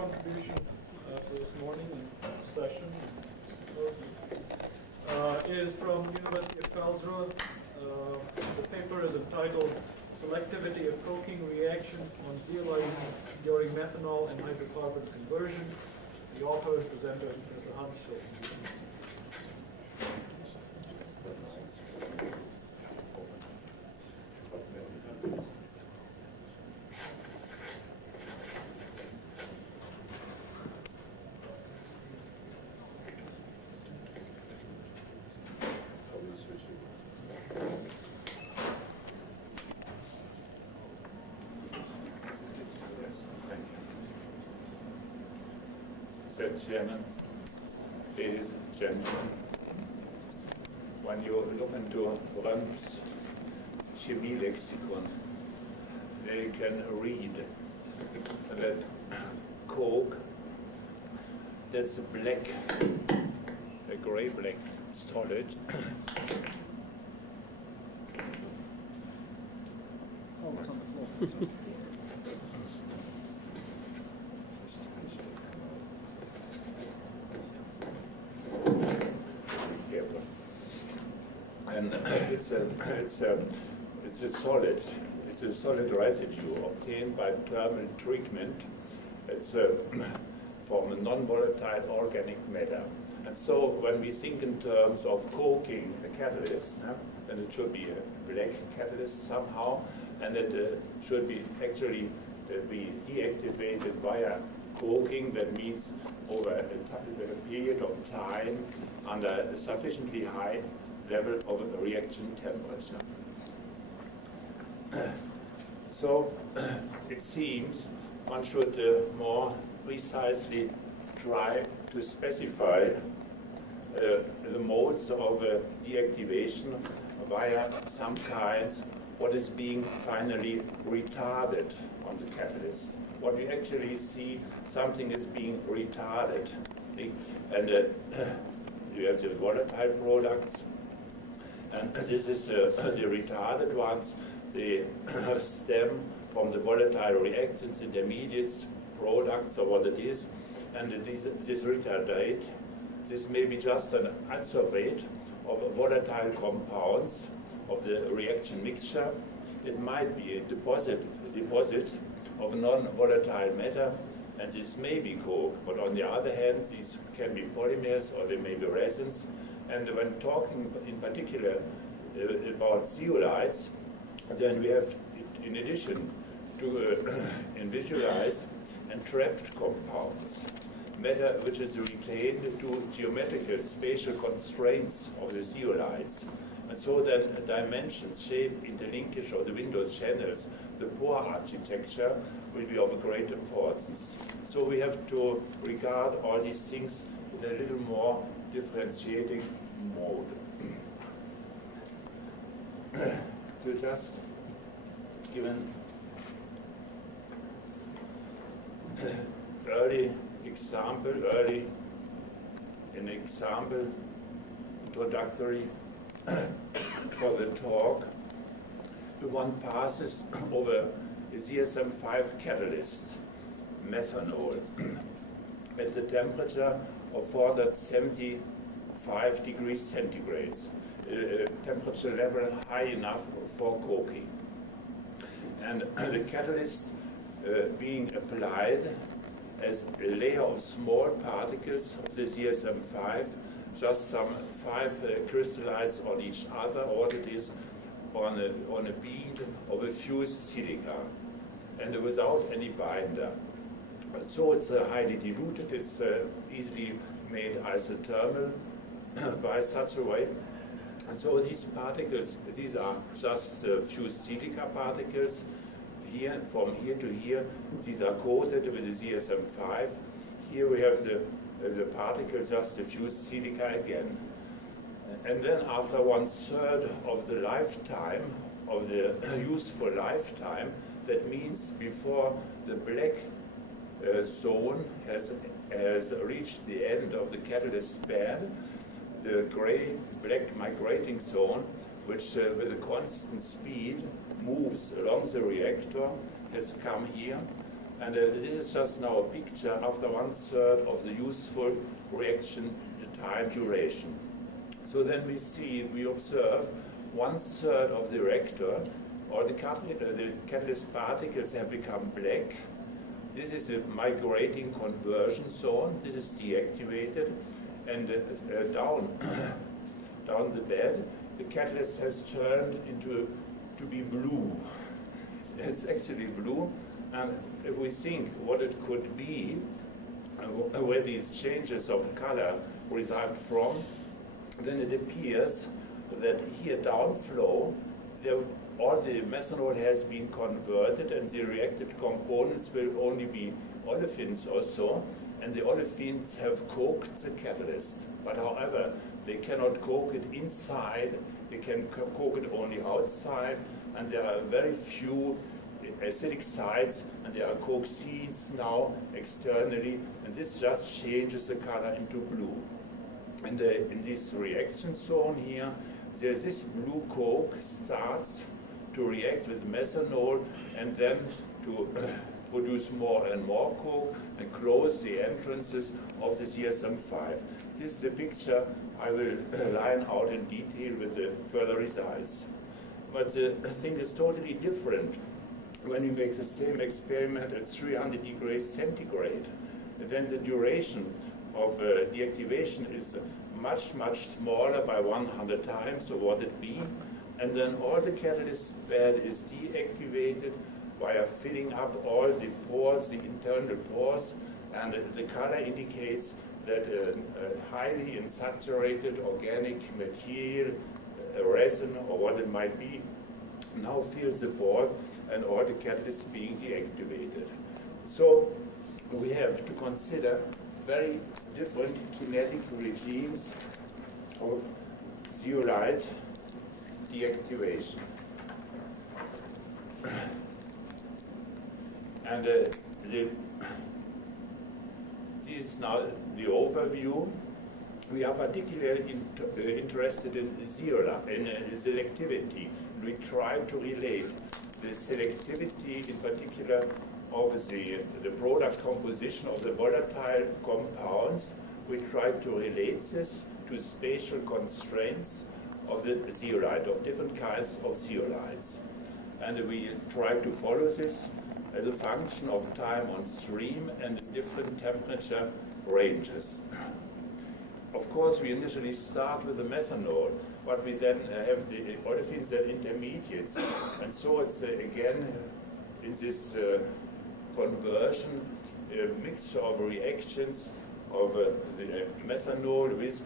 contribution for this morning session is from University of Karlsruhe. The paper is entitled Selectivity of Coking Reactions on Zeolites During Methanol and Hydrocarbon Conversion. The author is presenter Professor Hans Schulz. Mr. Chairman, ladies and gentlemen, when you look into Römm's chemie lexicon, they can read that coke, that's a black, a gray-black solid. Oh, it's on the floor. And it's a solid residue obtained by thermal treatment. It's from a non-volatile organic matter. And so when we think in terms of coking a catalyst, then it should be a black catalyst somehow, and it should be actually be deactivated via coking. That means over a period of time under a sufficiently high level of reaction temperature. So it seems one should more precisely try to specify the modes of deactivation via some kinds what is being finally retarded on the catalyst. What we actually see, something is being retarded. And you have the volatile products, and this is the retarded ones. They stem from the volatile reactants, intermediates, products, or what it is. And this retardate, this may be just an adsorbate of volatile compounds of the reaction mixture. It might be a deposit of non-volatile matter, and this may be coke. But on the other hand, these can be polymers or they may be resins. And when talking in particular about zeolites, then we have, in addition to visualize and trapped compounds, matter which is retained to geometrical spatial constraints of the zeolites. And so then dimensions, shape, interlinkage of the window channels, the pore architecture will be of great importance. So we have to regard all these things in a little more differentiating mode. To just give an early introductory for the talk. One passes over a ZSM5 catalyst, methanol, at the temperature of 475 degrees centigrade, temperature level high enough for coking. And the catalyst being applied as a layer of small particles of the ZSM5, just some 5 crystallites on each other, or it is on a bead of a fused silica, and without any binder. So it's highly diluted, it's easily made isothermal by such a way. And so these particles, these are just fused silica particles. Here, from here to here, these are coated with the ZSM5. Here we have the particle, just the fused silica again. And then after 1/3 of the lifetime, of the useful lifetime, that means before the black zone has reached the end of the catalyst band, the gray-black migrating zone, which with a constant speed moves along the reactor, has come here. And this is just now a picture after 1/3 of the useful reaction time duration. So then we observe 1/3 of the reactor, or the catalyst particles have become black. This is a migrating conversion zone. This is deactivated, and down the bed, the catalyst has turned to be blue. It's actually blue, and if we think what it could be, where these changes of color result from, then it appears that here downflow, all the methanol has been converted, and the reacted components will only be olefins or so, and the olefins have coked the catalyst. But however, they cannot coke it inside, they can coke it only outside, and there are very few acidic sites, and there are coke seeds now externally, and this just changes the color into blue. And in this reaction zone here, this blue coke starts to react with methanol and then to produce more and more coke and close the entrances of the CSM5. This is a picture I will line out in detail with the further results. But the thing is totally different when we make the same experiment at 300 degrees centigrade. Then the duration of deactivation is much, much smaller by 100 times, so what it be. And then all the catalyst bed is deactivated via filling up all the pores, the internal pores, and the color indicates that a highly insaturated organic material, resin or what it might be, now fills the pores and all the catalysts being deactivated. So we have to consider very different kinetic regimes of zeolite deactivation. And this is now the overview. We are particularly interested in selectivity. We try to relate the selectivity, in particular, of the product composition of the volatile compounds. We try to relate this to spatial constraints of the zeolite, of different kinds of zeolites. And we try to follow this as a function of time on stream and different temperature ranges. Of course, we initially start with the methanol, but we then have the olefins and intermediates. And so it's again in this conversion, a mixture of reactions of the methanol with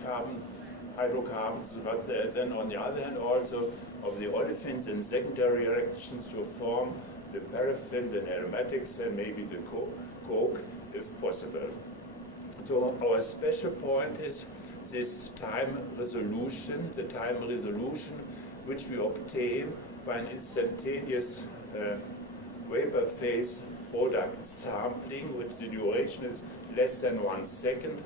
hydrocarbons, but then on the other hand also of the olefins and secondary reactions to form the paraffins and aromatics and maybe the coke if possible. So our special point is this time resolution, the time resolution which we obtain by an instantaneous vapor phase product sampling, which the duration is less than 1 second,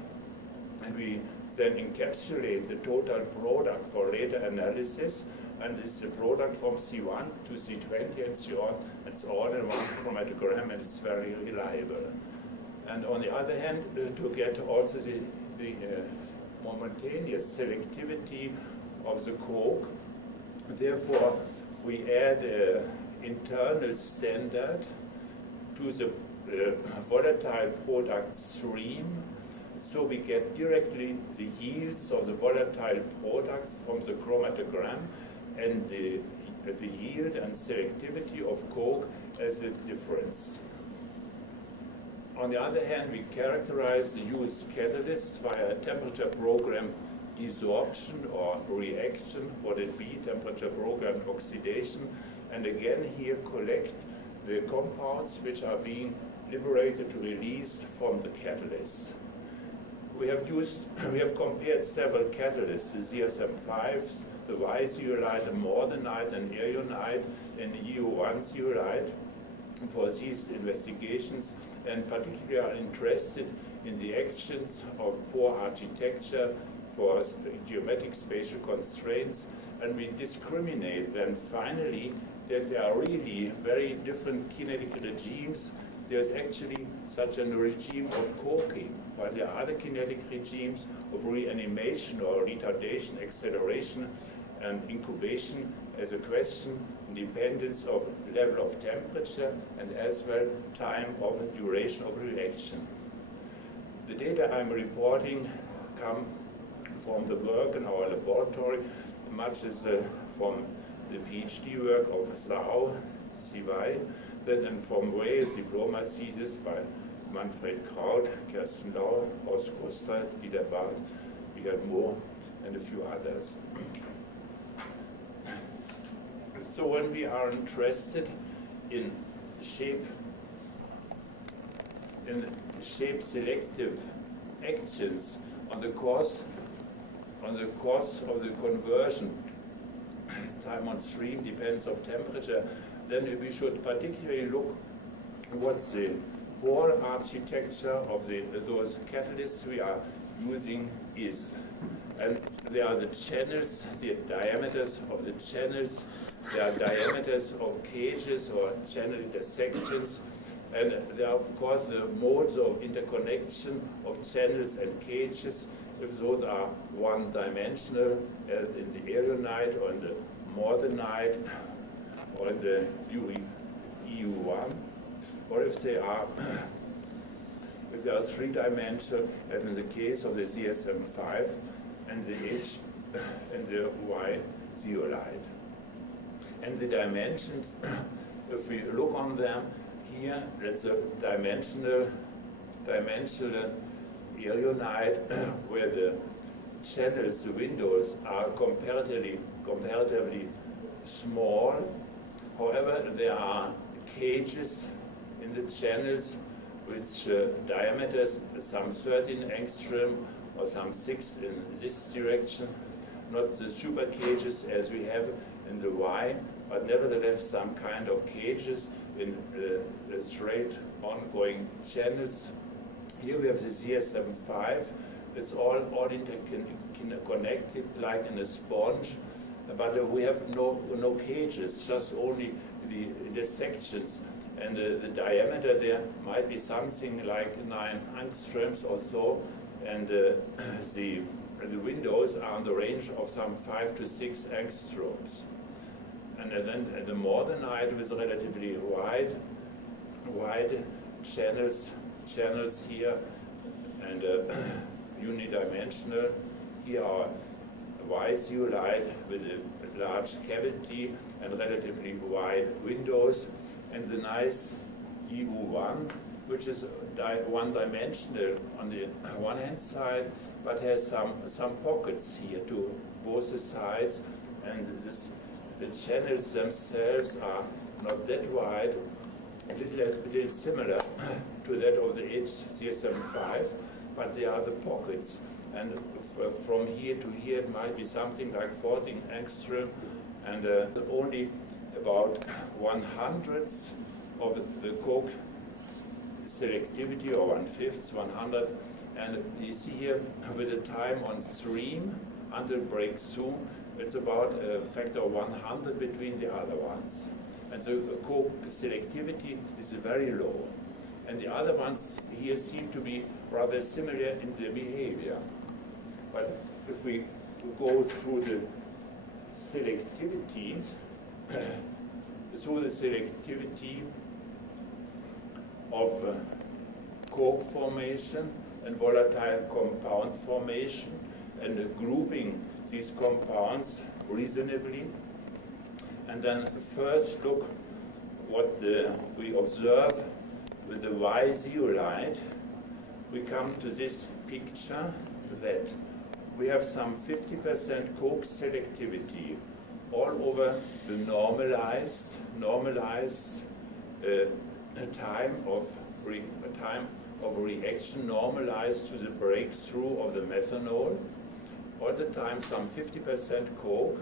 and we then encapsulate the total product for later analysis, and this is the product from C1 to C20 and so on. It's all in one chromatogram, and it's very reliable. And on the other hand, to get also the momentaneous selectivity of the coke, therefore we add an internal standard to the volatile product stream, so we get directly the yields of the volatile product from the chromatogram and the yield and selectivity of coke as a difference. On the other hand, we characterize the used catalyst via temperature program desorption or reaction, what it be, temperature program oxidation, and again here collect the compounds which are being liberated, released from the catalyst. We have compared several catalysts, the ZSM5s, the Y-zeolite, the mordenite, and erionite, and EU1 zeolite for these investigations, and particularly are interested in the actions of pore architecture for geometric spatial constraints, and we discriminate then finally that there are really very different kinetic regimes there's actually such a regime of coking, while there are other kinetic regimes of reanimation or retardation, acceleration, and incubation as a question dependence of level of temperature and as well time of duration of reaction. The data I'm reporting come from the work in our laboratory, much as from the PhD work of Zhao, Siwei, and from various diploma theses by Manfred Kraut, Kirsten Lauer, Horst Koster, Dieter Barth, Richard Moore, and a few others. So when we are interested in shape selective actions on the course of the conversion, time on stream depends of temperature, then we should particularly look what the whole architecture of those catalysts we are using is. And there are the channels, the diameters of the channels, there are diameters of cages or channel intersections, and there are, of course, the modes of interconnection of channels and cages, if those are one-dimensional, in the aerionite or in the mordanite or in the EU1, or if they are three-dimensional, as in the case of the CSM5 and the H and the Y zeolite. And the dimensions, if we look on them here, that's a dimensional aerionite where the channels, the windows are comparatively small. However, there are cages in the channels which diameters some 13 angstrom or some 6 in this direction, not the super cages as we have in the Y, but nevertheless some kind of cages in straight ongoing channels. Here we have the CSM5. It's all interconnected like in a sponge, but we have no cages, just only the sections. And the diameter there might be something like 9 angstroms or so, and the windows are in the range of some 5 to 6 angstroms. And then the mordanite with relatively wide channels here, and unidimensional. Here are Y zeolite with a large cavity and relatively wide windows, and the nice EU1, which is one-dimensional on the one hand side, but has some pockets here to both sides, and the channels themselves are not that wide, a little similar to that of the HCSM5, but they are the pockets. And from here to here it might be something like 14 angstrom, and only about 1/100th of the coke selectivity, or 1/5, 100th. And you see here with the time on stream until breakthrough, it's about a factor of 100 between the other ones. And the coke selectivity is very low. And the other ones here seem to be rather similar in their behavior. But if we go through the selectivity, of coke formation and volatile compound formation, and grouping these compounds reasonably, and then first look what we observe with the Y zeolite, we come to this picture that we have some 50% coke selectivity all over the normalized time of reaction, normalized to the breakthrough of the methanol. All the time some 50% coke.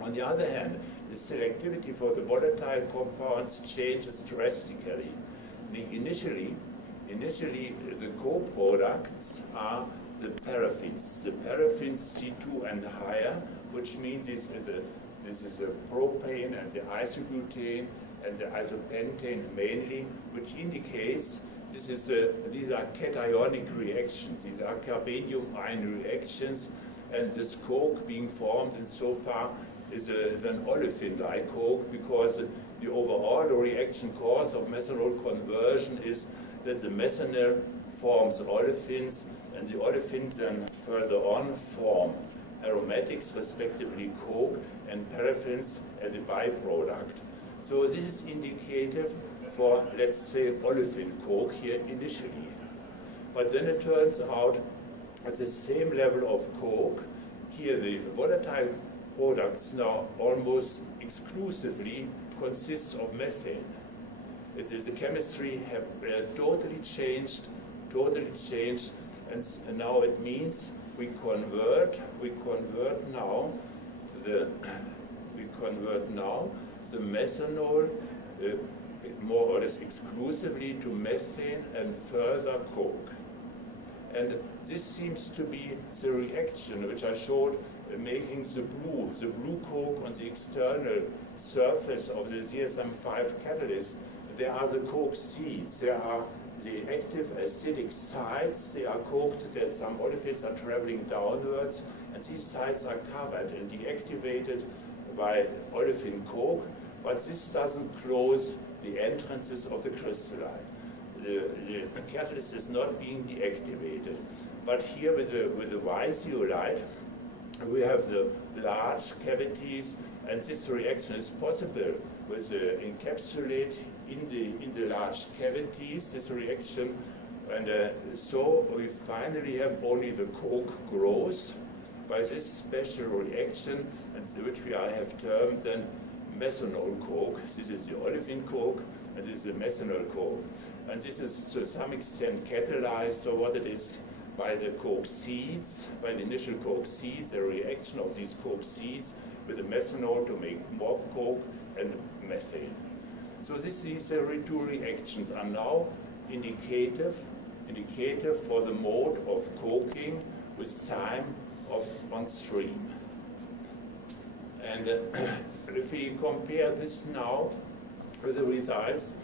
On the other hand, the selectivity for the volatile compounds changes drastically. Initially the co-products are the paraffins. The paraffins C2 and higher, which means this is a propane and the isobutane and the isopentane mainly, which indicates these are cationic reactions. These are carbanium-ion reactions, and this coke being formed in so far is an olefin-like coke, because the overall reaction cause of methanol conversion is that the methanol forms olefins, and the olefins then further on form aromatics, respectively coke and paraffins as a byproduct. So this is indicative for, let's say, olefin coke here initially. But then it turns out at the same level of coke, here the volatile products now almost exclusively consists of methane. The chemistry have totally changed, and now it means we convert now the methanol more or less exclusively to methane and further coke. And this seems to be the reaction which I showed, making the blue coke on the external surface of the ZSM5 catalyst. There are the coke seeds. There are the active acidic sites. They are coked, that some olefins are traveling downwards, and these sites are covered and deactivated by olefin coke, but this doesn't close the entrances of the crystalline. The catalyst is not being deactivated. But here with the Y zeolite, we have the large cavities, and this reaction is possible with the encapsulate in the large cavities, this reaction, and so we finally have only the coke growth by this special reaction, and which I have termed then methanol coke. This is the olefin coke, and this is the methanol coke. And this is to some extent catalyzed, or what it is, by the coke seeds, by the initial coke seeds, the reaction of these coke seeds with the methanol to make more coke and methane. So these two reactions are now indicative for the mode of coking with time of on stream. And if we compare this now with the results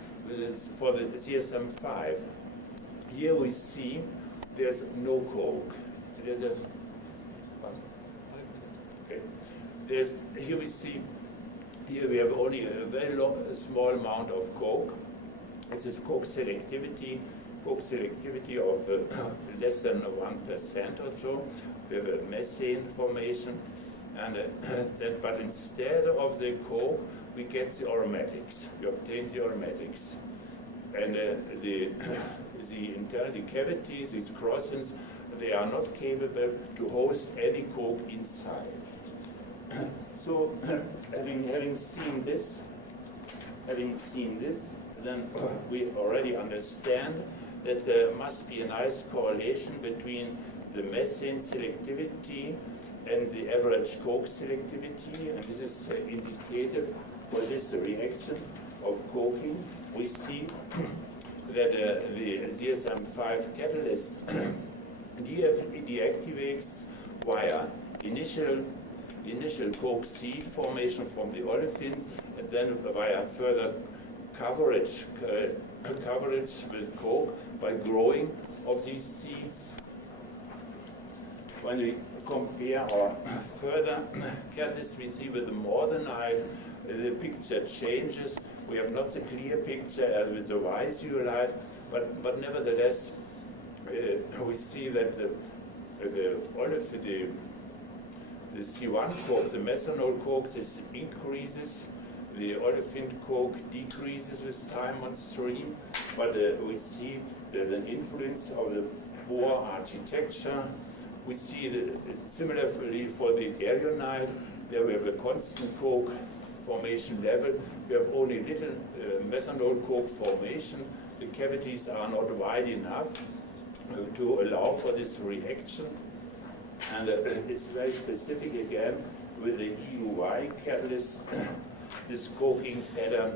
for the ZSM5, here we see there's no coke. Here we have only a very small amount of coke. It is coke selectivity of less than 1% or so. We have a methane formation, and but instead of the coke, we get the aromatics. We obtain the aromatics, and the cavities, these crossings, they are not capable to host any coke inside. So, having seen this, then we already understand that there must be a nice correlation between the methane selectivity and the average coke selectivity, and this is indicated for this reaction of coking. We see that the ZSM5 catalyst deactivates via initial coke seed formation from the olefins, and then via further coverage with coke by growing of these seeds. When we compare our further catalysts, we see with the mordenite, the picture changes. We have not the clear picture as with the Y zeolite, but nevertheless, we see that the C1 coke, the methanol coke, this increases. The olefin coke decreases with time on stream, but we see there's an influence of the Bohr architecture. We see that similarly for the aerionite, there we have a constant coke formation level. We have only little methanol coke formation. The cavities are not wide enough to allow for this reaction. And it's very specific again with the EUY catalyst, this coking pattern,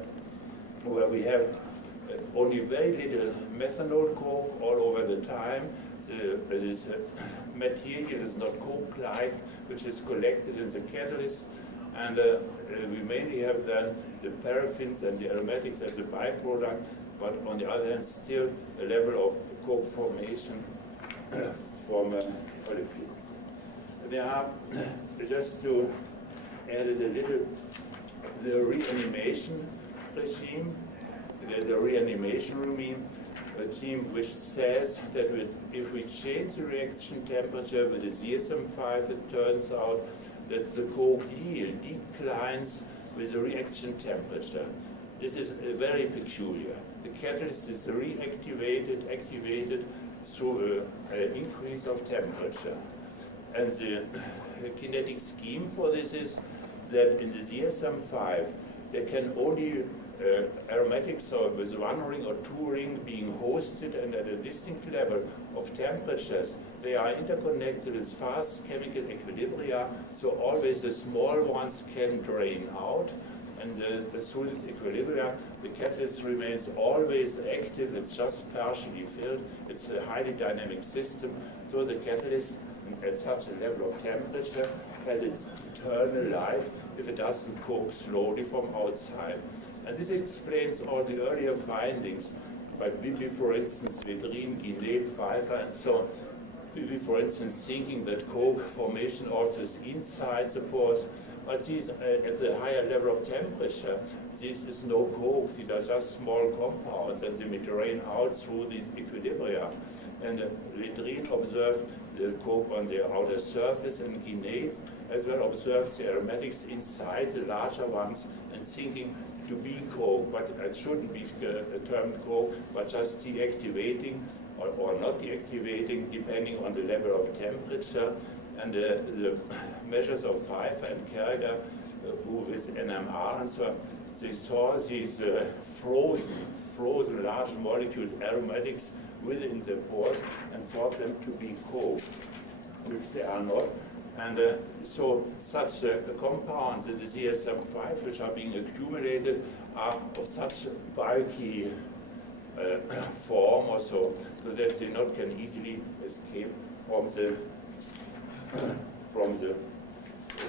where we have only very little methanol coke all over the time. This material is not coke-like, which is collected in the catalyst, And we mainly have then the paraffins and the aromatics as a byproduct, but on the other hand, still a level of coke formation from olefins. There are, just to add a little, the reanimation regime. There's a reanimation regime which says that if we change the reaction temperature with the ZSM5, it turns out that the coke yield declines with the reaction temperature. This is very peculiar. The catalyst is activated through an increase of temperature. And the kinetic scheme for this is that in the ZSM5, there can only aromatics with one ring or two ring being hosted and at a distinct level of temperatures. They are interconnected with fast chemical equilibria, so always the small ones can drain out. And through this equilibria, the catalyst remains always active. It's just partially filled. It's a highly dynamic system. So the catalyst at such a level of temperature has its eternal life if it doesn't coke slowly from outside. And this explains all the earlier findings by Bibi, for instance, Vedrin, Guinée, Pfeiffer, and so on. Bibi, for instance, thinking that coke formation also is inside the pores. But these, at the higher level of temperature, this is no coke. These are just small compounds, and they may drain out through these equilibria. And Vedrin observed the coke on the outer surface, and Guinée as well observed the aromatics inside the larger ones, and thinking to be coke, but it shouldn't be termed coke, but just deactivating or not deactivating, depending on the level of temperature. And the measures of Pfeiffer and Kerger, who with NMR and so on, they saw these frozen large molecules, aromatics, within the pores and thought them to be coke, which they are not. And so such compounds in the ZSM5 which are being accumulated are of such bulky form or so that they not can easily escape from the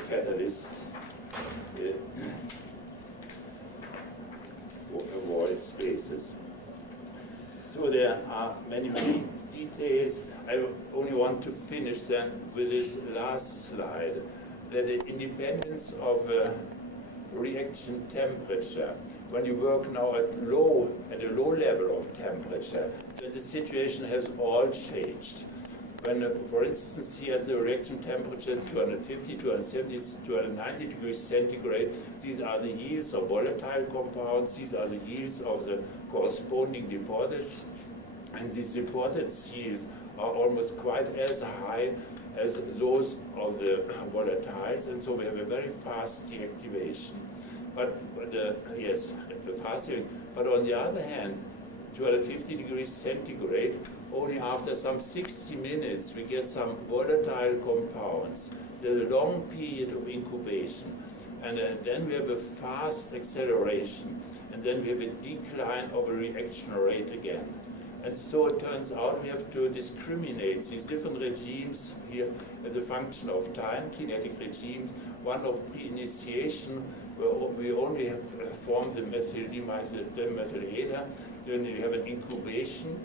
catalyst void spaces. So there are many details. I only want to finish then with this last slide, that the independence of reaction temperature, when you work now at a low level of temperature, then the situation has all changed. When, for instance, here at the reaction temperature 250, 270, 290 degrees centigrade, these are the yields of volatile compounds, these are the yields of the corresponding deposits, and these deposits yields are almost quite as high as those of the volatiles, and so we have a very fast deactivation. But on the other hand, 250 degrees centigrade, only after some 60 minutes we get some volatile compounds. There's a long period of incubation, and then we have a fast acceleration, and then we have a decline of a reaction rate again. And so it turns out we have to discriminate these different regimes here as a function of time, kinetic regimes, one of pre-initiation, where we only have formed the methyl ether, then we have an incubation,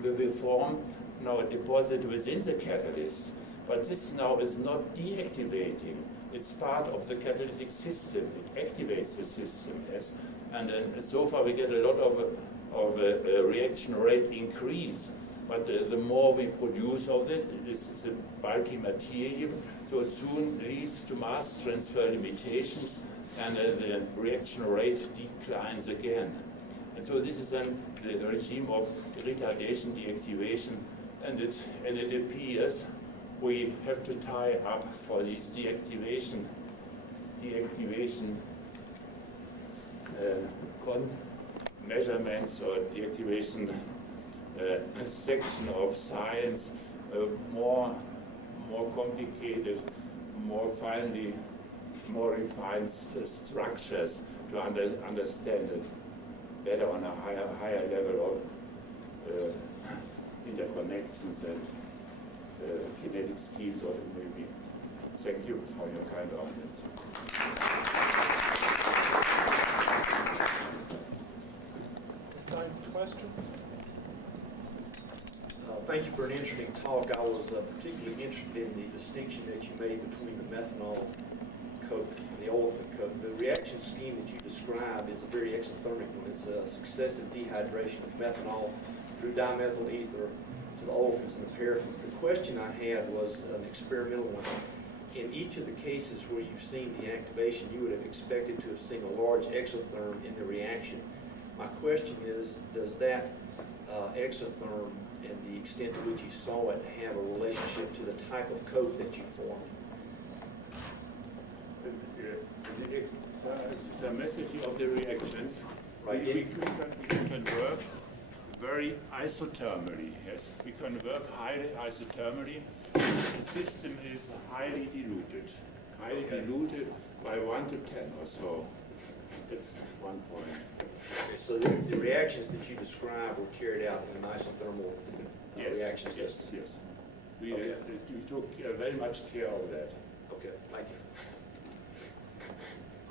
where we form now a deposit within the catalyst. But this now is not deactivating. It's part of the catalytic system. It activates the system. Yes? And so far we get a lot of reaction rate increase. But the more we produce of it, this is a bulky material, so it soon leads to mass transfer limitations, and the reaction rate declines again. And so this is then the regime of retardation, deactivation, and it appears we have to tie up for these deactivation measurements or deactivation section of science, more complicated, more refined structures to understand it better on a higher level of interconnections and kinetic schemes, or it may be. Thank you for your kind audience. Time for questions? Thank you for an interesting talk. I was particularly interested in the distinction that you made between the methanol coke and the olefin coke. The reaction scheme that you describe is a very exothermic one. It's a successive dehydration of methanol through dimethyl ether to the olefins and the paraffins. The question I had was an experimental one. In each of the cases where you've seen the activation, you would have expected to have seen a large exotherm in the reaction. My question is, does that exotherm and the extent to which you saw it have a relationship to the type of coke that you formed? The message of the reactions, Right. we can work very isothermally. Yes, we can work highly isothermally. The system is highly diluted by 1 to 10 or so. That's 1 point. Okay, so the reactions that you described were carried out in an isothermal reaction system? Yes. We Okay. took very much care of that. Okay, thank you.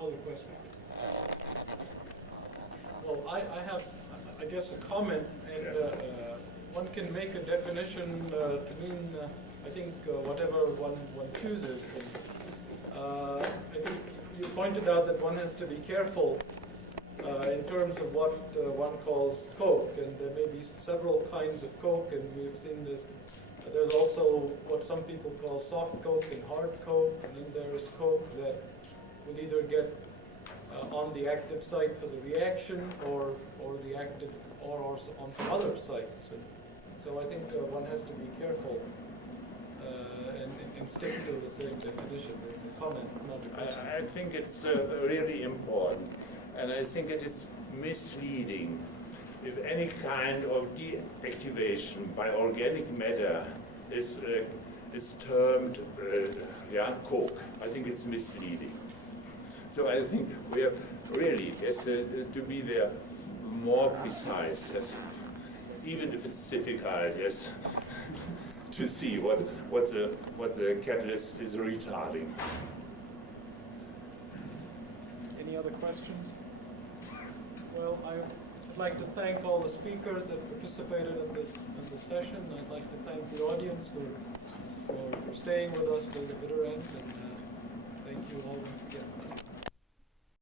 Other questions? Well, I have, I guess, a comment, and one can make a definition to mean, I think, whatever one chooses. I think you pointed out that one has to be careful in terms of what one calls coke, and there may be several kinds of coke, and we've seen this. There's also what some people call soft coke and hard coke, and then there is coke that will either get on the active site for the reaction, or the active, or on some other site. So I think one has to be careful and stick to the same definition. It's a comment, not a question. I think it's really important, and I think it is misleading if any kind of deactivation by organic matter is termed coke. I think it's misleading. So I think we have really to be there more precise, yes, even if it's difficult, yes, to see what the catalyst is retarding. Any other questions? Well, I would like to thank all the speakers that participated in this session. I'd like to thank the audience for staying with us till the bitter end, and thank you all once again.